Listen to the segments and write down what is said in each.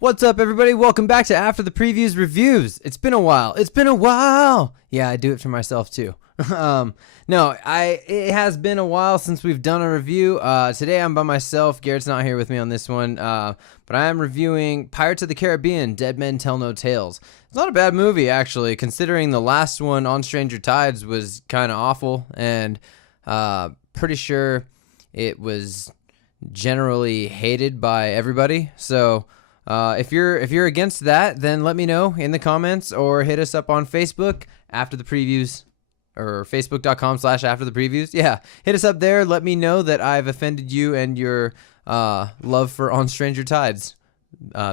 What's up, everybody? Welcome back to After the Previews Reviews. It's been a while. It's been a while. Yeah, I do it for myself too. It has been a while since we've done a review. Today I'm by myself. Garrett's not here with me on this one, but I am reviewing Pirates of the Caribbean: Dead Men Tell No Tales. It's not a bad movie, actually, considering the last one, On Stranger Tides, was kind of awful, and pretty sure it was generally hated by everybody. So if you're against that, then let me know in the comments or hit us up on Facebook after the previews, or facebook.com/after the previews. Yeah, hit us up there. Let me know that I've offended you and your love for On Stranger Tides.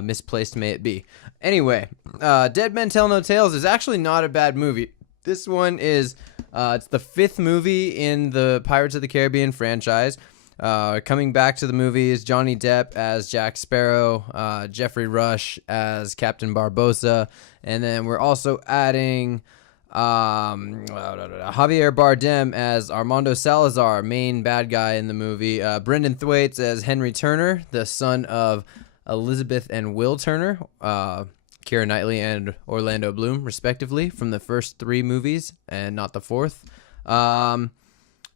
Misplaced may it be. Anyway, Dead Men Tell No Tales is actually not a bad movie. This one is it's the 5th movie in the Pirates of the Caribbean franchise. Coming back to the movies, Johnny Depp as Jack Sparrow, Jeffrey Rush as Captain Barbossa, and then we're also adding Javier Bardem as Armando Salazar, main bad guy in the movie, Brendan Thwaites as Henry Turner, the son of Elizabeth and Will Turner, Keira Knightley and Orlando Bloom, respectively, from the first 3 movies, and not the 4th.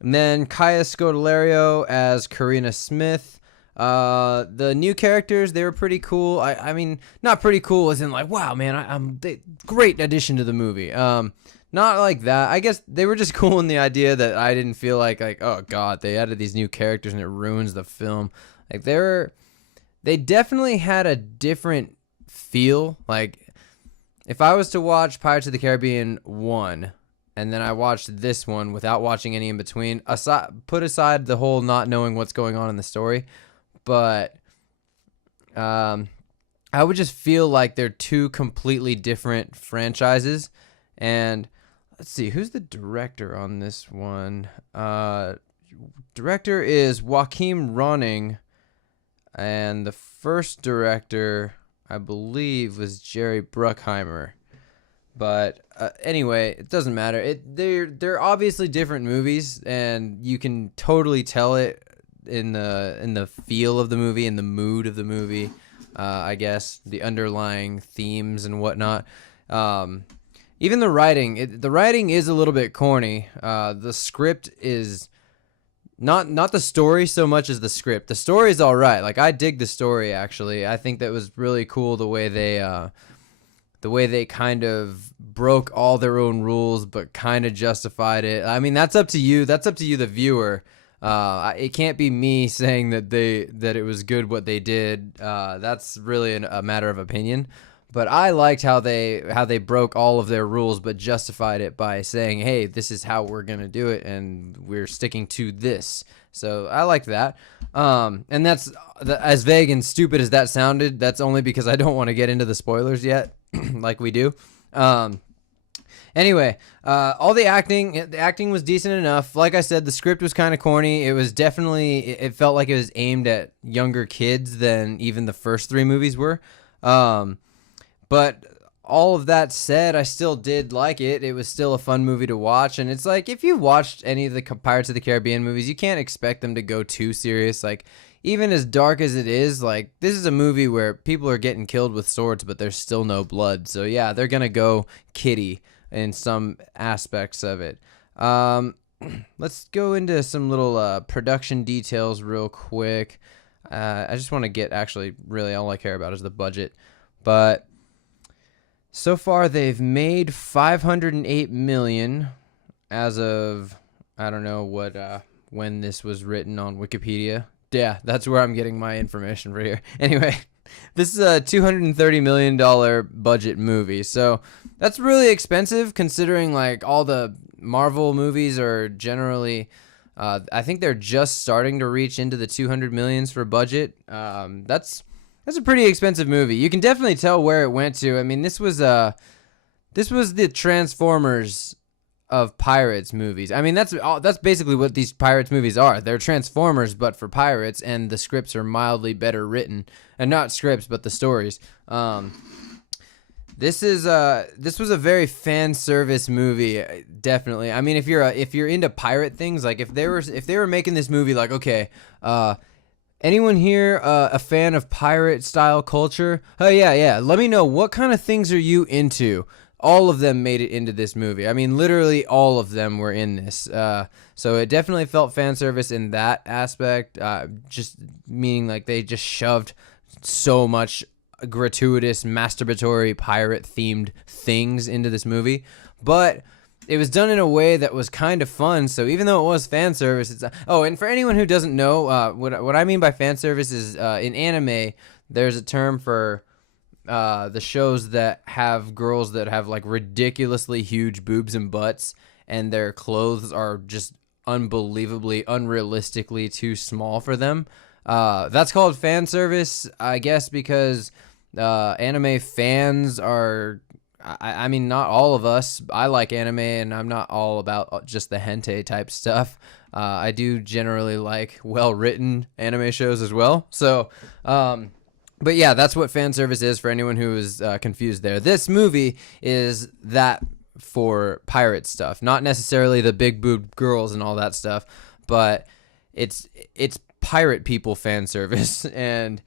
And then Kaya Scodelario as Karina Smith. The new characters, they were pretty cool. I mean, not pretty cool as in like, wow, man, great addition to the movie. Not like that. I guess they were just cool in the idea that I didn't feel like, oh God, they added these new characters and it ruins the film. Like they definitely had a different feel. Like if I was to watch Pirates of the Caribbean 1, and then I watched this one without watching any in between, put aside the whole not knowing what's going on in the story, but I would just feel like they're 2 completely different franchises. And let's see, who's the director on this one? Director is Joachim Ronning, and the first director, I believe, was Jerry Bruckheimer. But anyway, it doesn't matter. They're obviously different movies, and you can totally tell it in the feel of the movie, in the mood of the movie. I guess the underlying themes and whatnot. Even the writing. The writing is a little bit corny. The script is not the story so much as the script. The story is all right. Like, I dig the story, actually. I think that was really cool the way they kind of broke all their own rules, but kind of justified it. I mean, that's up to you. That's up to you, the viewer. It can't be me saying that it was good what they did. That's really a matter of opinion. But I liked how they broke all of their rules, but justified it by saying, "Hey, this is how we're gonna do it, and we're sticking to this." So I like that. And that's as vague and stupid as that sounded. That's only because I don't want to get into the spoilers yet. Like we do. Anyway, all the acting was decent enough. Like I said, the script was kind of corny. It felt like it was aimed at younger kids than even the first 3 movies were. But all of that said, I still did like it. It was still a fun movie to watch. And it's like, if you watched any of the Pirates of the Caribbean movies, you can't expect them to go too serious. Like, even as dark as it is, like, this is a movie where people are getting killed with swords, but there's still no blood. So yeah, they're gonna go kiddie in some aspects of it. Let's go into some little production details real quick. I just want to get, actually, really all I care about is the budget. But so far they've made $508 million as of, I don't know what when this was written on Wikipedia. Yeah, that's where I'm getting my information for here. Anyway, this is a $230 million budget movie. So that's really expensive considering, like, all the Marvel movies are generally, I think they're just starting to reach into the 200 millions for budget. That's a pretty expensive movie. You can definitely tell where it went to. I mean, this was the Transformers of Pirates movies. I mean, that's basically what these Pirates movies are. They're Transformers, but for pirates, and the scripts are mildly better written, and not scripts, but the stories. This was a very fan service movie, definitely. I mean, if you're into pirate things, like if they were making this movie, like, okay, Anyone here a fan of pirate style culture? Oh yeah. Let me know, what kind of things are you into? All of them made it into this movie. I mean, literally all of them were in this. So it definitely felt fan service in that aspect. Just meaning like they just shoved so much gratuitous masturbatory pirate themed things into this movie, but it was done in a way that was kind of fun. So even though it was fan service, it's and for anyone who doesn't know, what I mean by fan service is in anime, there's a term for the shows that have girls that have like ridiculously huge boobs and butts, and their clothes are just unbelievably, unrealistically too small for them. That's called fan service, I guess, because anime fans are. I mean, not all of us. I like anime, and I'm not all about just the hentai type stuff. I do generally like well-written anime shows as well. So, but yeah, that's what fan service is for anyone who is confused there. This movie is that for pirate stuff, not necessarily the big boob girls and all that stuff, but it's pirate people fan service, and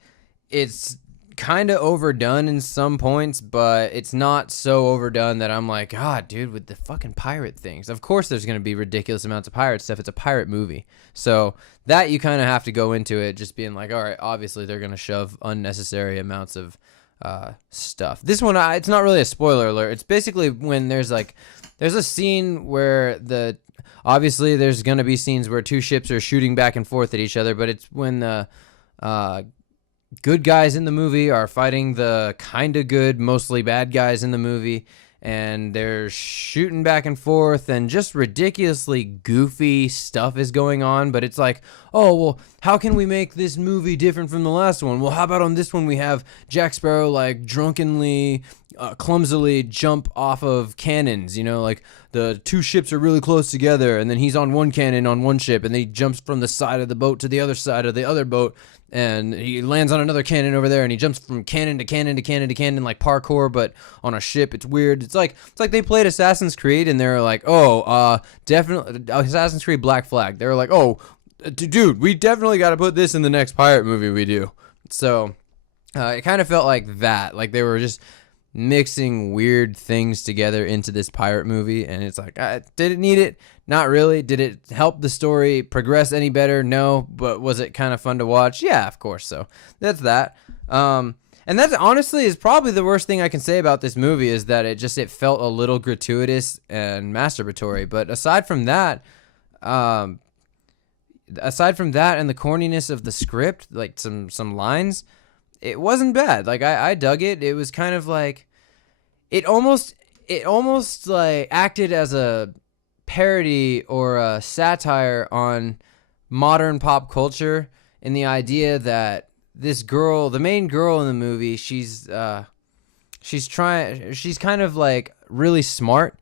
it's kind of overdone in some points, but it's not so overdone that I'm like, God, dude, with the fucking pirate things. Of course there's going to be ridiculous amounts of pirate stuff. It's a pirate movie. So that you kind of have to go into it just being like, all right, obviously they're going to shove unnecessary amounts of stuff. This one, it's not really a spoiler alert. It's basically when there's a scene where obviously there's going to be scenes where two ships are shooting back and forth at each other, but it's when the good guys in the movie are fighting the kind of good, mostly bad guys in the movie, and they're shooting back and forth, and just ridiculously goofy stuff is going on. But it's like, oh, well, how can we make this movie different from the last one? Well, how about on this one we have Jack Sparrow like drunkenly, clumsily jump off of cannons, like the two ships are really close together, and then he's on one cannon on one ship, and then he jumps from the side of the boat to the other side of the other boat, and he lands on another cannon over there, and he jumps from cannon to cannon to cannon to cannon like parkour, but on a ship. It's weird. It's like they played Assassin's Creed, and they're like, definitely Assassin's Creed Black Flag. They were like, oh, dude, we definitely got to put this in the next pirate movie we do. So it kind of felt like that. Like they were just mixing weird things together into this pirate movie, and it's like, did it need it? Not really. Did it help the story progress any better? No. But was it kind of fun to watch? Yeah, of course. So that's that. And that honestly is probably the worst thing I can say about this movie, is that it felt a little gratuitous and masturbatory. But aside from that and the corniness of the script, like some lines, it wasn't bad. Like I dug it. It was kind of like it almost like acted as a parody or a satire on modern pop culture, in the idea that this girl, the main girl in the movie, she's kind of like really smart,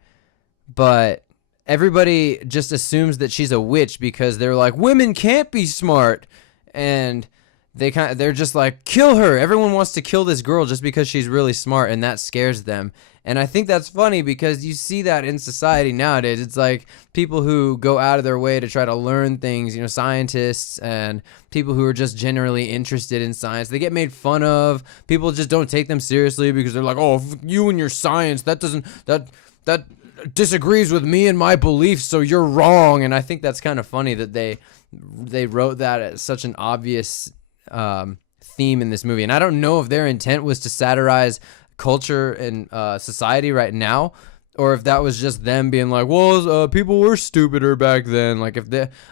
but everybody just assumes that she's a witch because they're like, women can't be smart, and they're just like, kill her. Everyone wants to kill this girl just because she's really smart, and that scares them. And I think that's funny because you see that in society nowadays. It's like people who go out of their way to try to learn things, scientists and people who are just generally interested in science. They get made fun of. People just don't take them seriously because they're like, oh, you and your science, that disagrees with me and my beliefs, so you're wrong. And I think that's kind of funny that they wrote that as such an obvious theme in this movie. And I don't know if their intent was to satirize culture and society right now, or if that was just them being like, well, people were stupider back then. Like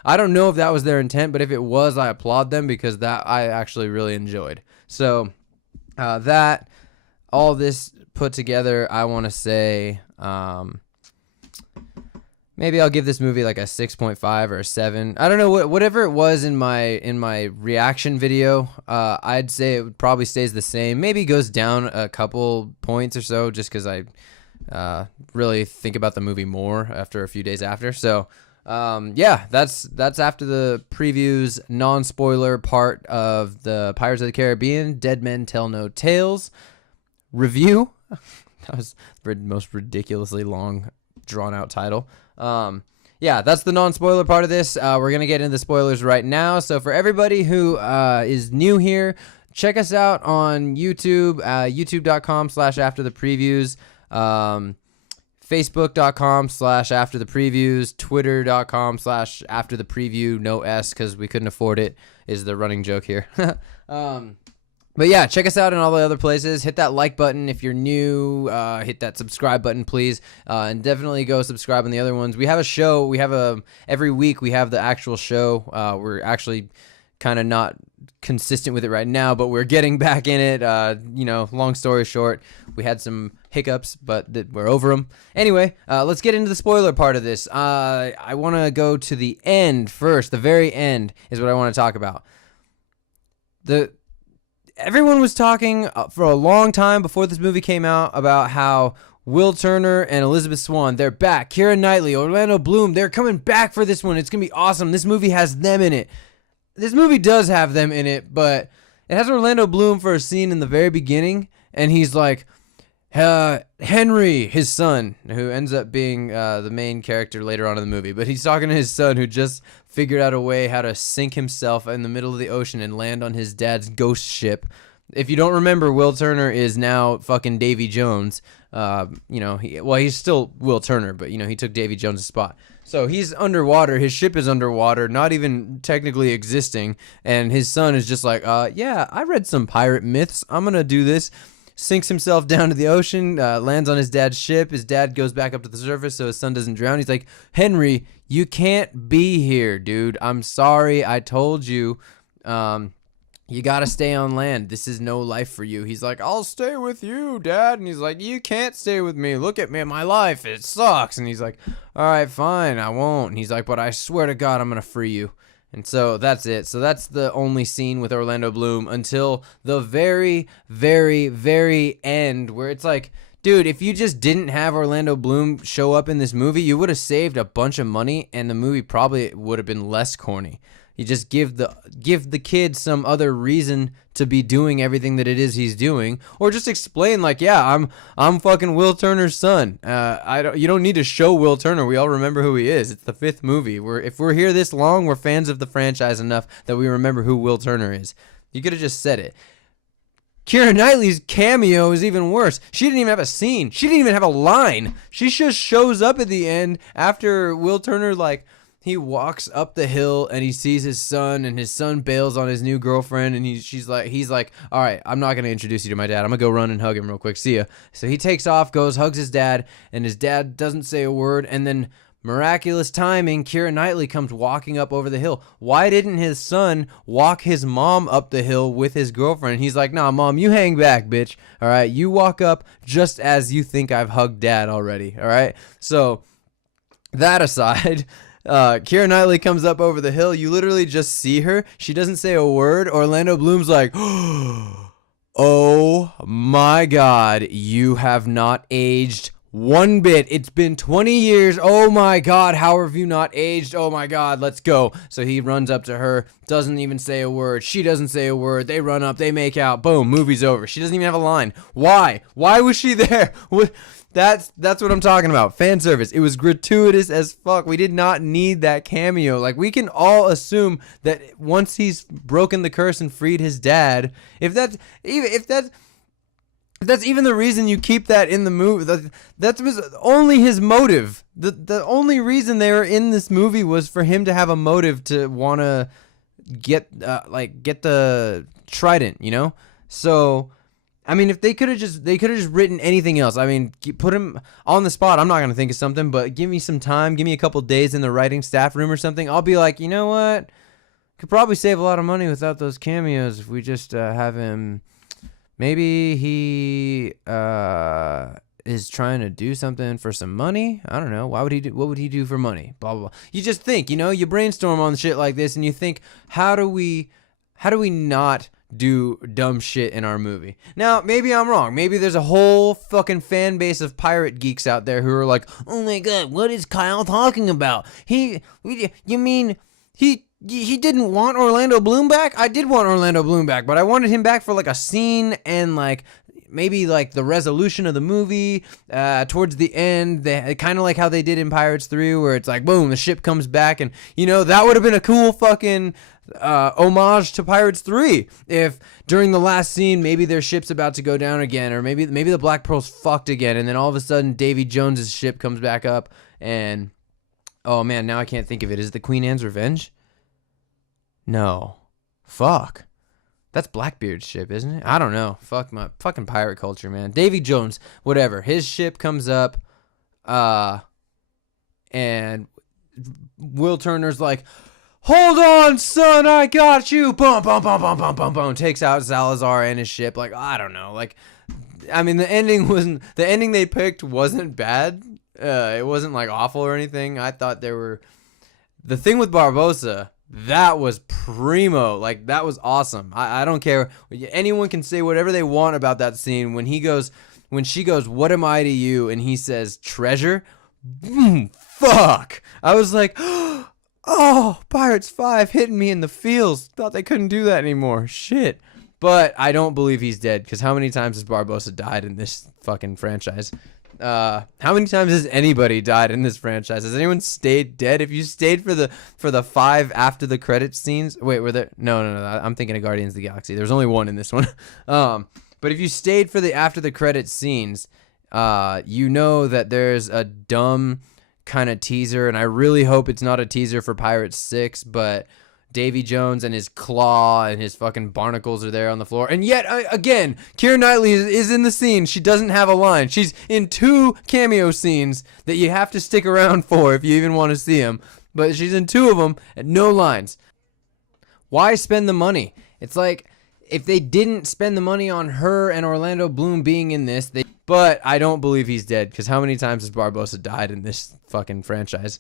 I don't know if that was their intent, but if it was, I applaud them, because that I actually really enjoyed. So that all this put together, I want to say maybe I'll give this movie like a 6.5 or a 7. I don't know, whatever it was in my reaction video. I'd say it probably stays the same. Maybe goes down a couple points or so, just because I really think about the movie more after a few days after. So yeah, that's after the previews, non-spoiler part of the Pirates of the Caribbean Dead Men Tell No Tales review. That was the most ridiculously long, drawn out title. yeah, that's the non-spoiler part of this. We're going to get into the spoilers right now. So for everybody who is new here, check us out on YouTube, youtube.com/afterthepreviews, facebook.com/afterthepreviews, twitter.com/afterthepreview, no S because we couldn't afford it, is the running joke here. But yeah, check us out in all the other places. Hit that like button if you're new. Hit that subscribe button, please. And definitely go subscribe on the other ones. We have a show. Every week we have the actual show. We're actually kind of not consistent with it right now, but we're getting back in it. Long story short, we had some hiccups, but we're over them. Anyway, let's get into the spoiler part of this. I want to go to the end first. The very end is what I want to talk about. Everyone was talking for a long time before this movie came out about how Will Turner and Elizabeth Swann, they're back. Keira Knightley, Orlando Bloom, they're coming back for this one. It's going to be awesome. This movie has them in it. This movie does have them in it, but it has Orlando Bloom for a scene in the very beginning, and he's like, Henry, his son, who ends up being the main character later on in the movie, but he's talking to his son who just figured out a way how to sink himself in the middle of the ocean and land on his dad's ghost ship. If you don't remember, Will Turner is now fucking Davy Jones. He's still Will Turner, but he took Davy Jones' spot. So he's underwater. His ship is underwater, not even technically existing. And his son is just like, yeah, I read some pirate myths. I'm going to do this. Sinks himself down to the ocean, lands on his dad's ship. His dad goes back up to the surface so his son doesn't drown. He's like, Henry, you can't be here, dude. I'm sorry. I told you. You got to stay on land. This is no life for you. He's like, I'll stay with you, Dad. And he's like, you can't stay with me. Look at me, my life. It sucks. And he's like, all right, fine, I won't. And he's like, but I swear to God, I'm going to free you. And so that's it. So that's the only scene with Orlando Bloom until the very, very, very end where it's like, dude, if you just didn't have Orlando Bloom show up in this movie, you would have saved a bunch of money and the movie probably would have been less corny. You just give the kid some other reason to be doing everything that it is he's doing, or just explain like, yeah, I'm fucking Will Turner's son. You don't need to show Will Turner. We all remember who he is. It's the 5th movie. If we're here this long, we're fans of the franchise enough that we remember who Will Turner is. You could have just said it. Keira Knightley's cameo is even worse. She didn't even have a scene. She didn't even have a line. She just shows up at the end after Will Turner he walks up the hill and he sees his son, and his son bails on his new girlfriend, and he's like, all right, I'm not going to introduce you to my dad. I'm going to go run and hug him real quick. See ya. So he takes off, goes, hugs his dad, and his dad doesn't say a word, and then miraculous timing, Keira Knightley comes walking up over the hill. Why didn't his son walk his mom up the hill with his girlfriend? He's like, nah, Mom, you hang back, bitch. All right, you walk up just as you think I've hugged Dad already. All right, so that aside, Keira Knightley comes up over the hill. You literally just see her. She doesn't say a word. Orlando Bloom's like, oh my God, you have not aged one bit. It's been 20 years. Oh my God, how have you not aged? Oh my God, let's go. So he runs up to her, doesn't even say a word. She doesn't say a word. They run up, they make out. Boom, movie's over. She doesn't even have a line. Why? Why was she there? That's what I'm talking about. Fan service. It was gratuitous as fuck. We did not need that cameo. Like, we can all assume that once he's broken the curse and freed his dad, if that's even the reason you keep that in the movie, that was only his motive. The only reason they were in this movie was for him to have a motive to want to get the trident, you know? So, I mean, if they could have just written anything else. I mean, put him on the spot. I'm not going to think of something, but give me some time. Give me a couple days in the writing staff room or something. I'll be like, you know what? Could probably save a lot of money without those cameos if we just have him. Maybe he is trying to do something for some money. I don't know. What would he do for money? Blah, blah, blah. You just think, you brainstorm on shit like this and you think, how do we not do dumb shit in our movie? Now, maybe I'm wrong. Maybe there's a whole fucking fan base of pirate geeks out there who are like, oh my God, what is Kyle talking about? You mean he didn't want Orlando Bloom back? I did want Orlando Bloom back, but I wanted him back for like a scene and like maybe like the resolution of the movie towards the end, they kind of like how they did in Pirates 3, where it's like boom, the ship comes back, and that would have been a cool fucking homage to Pirates 3 if during the last scene maybe their ship's about to go down again, or maybe the Black Pearl's fucked again, and then all of a sudden Davy Jones's ship comes back up, and oh man, now I can't think of it. Is it the Queen Anne's Revenge? No. Fuck. That's Blackbeard's ship, isn't it? I don't know. Fuck my fucking pirate culture, man. Davy Jones, whatever. His ship comes up, and Will Turner's like, hold on, son, I got you. Boom, boom, boom, boom, boom, boom, boom. Takes out Salazar and his ship. Like, I don't know. Like, I mean, the ending they picked wasn't bad. It wasn't like awful or anything. I thought the thing with Barbossa, that was primo. Like, that was awesome. I don't care. Anyone can say whatever they want about that scene. When she goes, what am I to you? And he says, treasure. Boom, fuck. I was like, oh, Pirates 5 hitting me in the feels. Thought they couldn't do that anymore. Shit. But I don't believe he's dead, because how many times has Barbossa died in this fucking franchise? How many times has anybody died in this franchise? Has anyone stayed dead? If you stayed for the 5 after the credits scenes, wait, were there? No. I'm thinking of Guardians of the Galaxy. There's only one in this one. But if you stayed for the after the credits scenes, that there's a dumb kind of teaser, and I really hope it's not a teaser for Pirates 6, but Davy Jones and his claw and his fucking barnacles are there on the floor. And yet, again, Keira Knightley is in the scene. She doesn't have a line. She's in 2 cameo scenes that you have to stick around for if you even want to see them. But she's in 2 of them and no lines. Why spend the money? It's like, if they didn't spend the money on her and Orlando Bloom being in this, but I don't believe he's dead, because how many times has Barbossa died in this fucking franchise?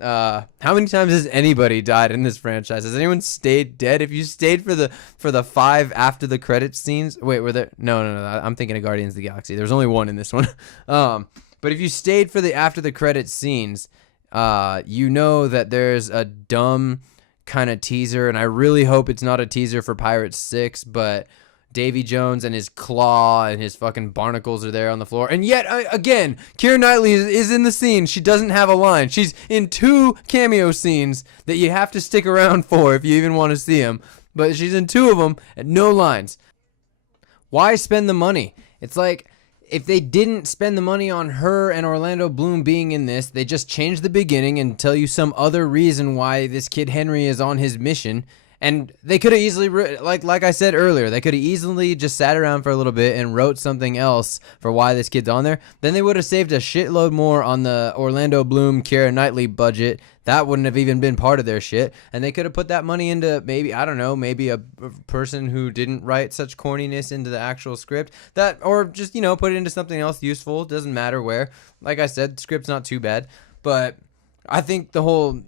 How many times has anybody died in this franchise? Has anyone stayed dead? If you stayed for the 5 after the credits scenes, wait, were there? No. I'm thinking of Guardians of the Galaxy. There's only one in this one. But if you stayed for the after the credits scenes, that there's a dumb kind of teaser, and I really hope it's not a teaser for Pirates 6, but Davy Jones and his claw and his fucking barnacles are there on the floor. And yet, again, Keira Knightley is in the scene. She doesn't have a line. She's in 2 cameo scenes that you have to stick around for if you even want to see them. But she's in 2 of them and no lines. Why spend the money? It's like, if they didn't spend the money on her and Orlando Bloom being in this, they just changed the beginning and tell you some other reason why this kid Henry is on his mission. And they could have easily, like I said earlier, they could have easily just sat around for a little bit and wrote something else for why this kid's on there. Then they would have saved a shitload more on the Orlando Bloom, Keira Knightley budget. That wouldn't have even been part of their shit. And they could have put that money into maybe a person who didn't write such corniness into the actual script. Or just, put it into something else useful. Doesn't matter where. Like I said, the script's not too bad. But I think the whole